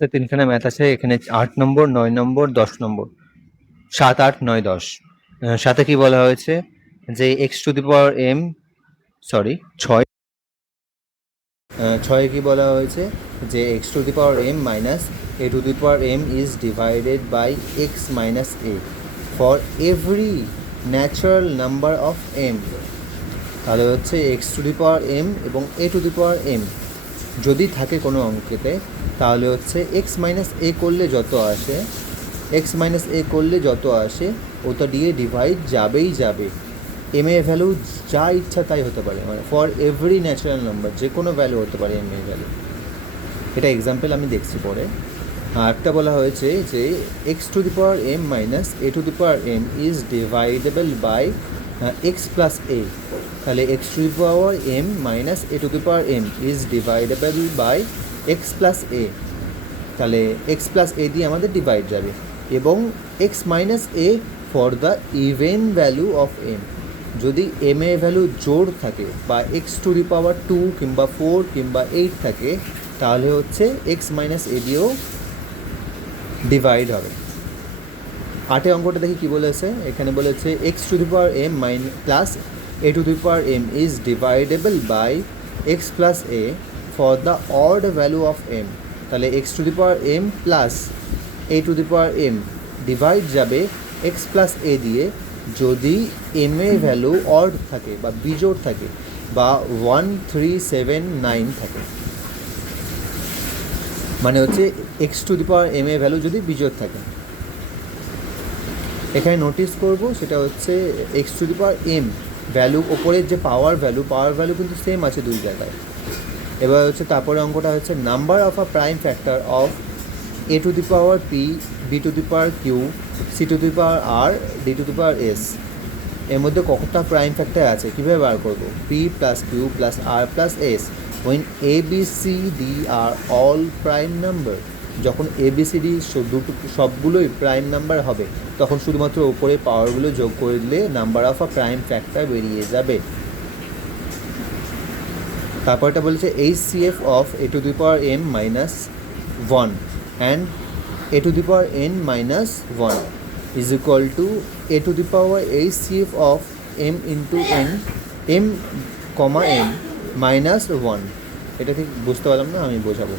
লাস্টে তিনখানা ম্যাথ আছে, এখানে 8 নম্বর, 9 নম্বর, 10 নম্বর, 7, 8, 9, 10। সাথে কি বলা হয়েছে যে x to the power m, sorry 6, 6 কি বলা হয়েছে যে x to the power m minus a to the power m is divided by x minus a for every natural number of m. তাহলে হচ্ছে x to the power m এবং a to the power M যদি থাকে কোনো অঙ্কেতে, তাহলে হচ্ছে x minus এ করলে যত আসে, এক্স মাইনাস এ করলে যত আসে ওটা দিয়ে ডিভাইড যাবেই যাবে। এম এর ভ্যালু যা ইচ্ছা তাই হতে পারে, মানে ফর এভরি ন্যাচারাল নাম্বার যে কোনো ভ্যালু হতে পারে এম এর ভ্যালু। এটা এক্সাম্পল আমি দেখছি পরে। একটা বলা হয়েছে যে x to the power m minus a to the power m is divisible by x plus a. তাহলে x to the power m minus a to the power m is divisible by x plus a. তাহলে x plus a দিয়ে আমাদের divide যাবে, এবং x minus a for the even value of m. যদি m এর ভ্যালু জোড় থাকে বা এক্স টু দি পাওয়ার 2 কিংবা 4 কিংবা 8 থাকে, তাহলে হচ্ছে এক্স মাইনাস এ দিয়েও ডিভাইড হবে। 8 অঙ্কটা দেখি কী বলেছে। এখানে বলেছে x to the power m plus a to the power m is divisible by x plus a for the odd value of m. তাহলে x to the power m plus a to the power m divide যাবে x plus a দিয়ে যদি m এর value odd থাকে বা বিজোড় থাকে বা 1, 3, 7, 9 থাকে। মানে হচ্ছে x to the power m এর ভ্যালু যদি বিজোড় থাকে। এখানে নোটিস করব সেটা হচ্ছে x to the power m value, ওপরের যে পাওয়ার ভ্যালু কিন্তু সেম আছে দুই জায়গায়। এবার হচ্ছে তারপরে অঙ্কটা হচ্ছে number of a prime factor of a to the power p, b to the power q, c to the power r, d to the power s. এর মধ্যে কতটা প্রাইম ফ্যাক্টর আছে কীভাবে বার করবো? P plus q plus r plus s when a b c d are all prime number. যখন a b c d সবগুলোই prime number হবে, তখন শুধুমাত্র উপরে পাওয়ারগুলো যোগ করে দিলে number of a prime factor বেরিয়ে যাবে। তারপরটা বলেছে HCF of a to the power m minus 1 and a to the power n minus 1 is equal to a to the power HCF of m into n, m comma n minus 1। এটা ঠিক বুঝতে পারলাম না, আমি বোঝাবো।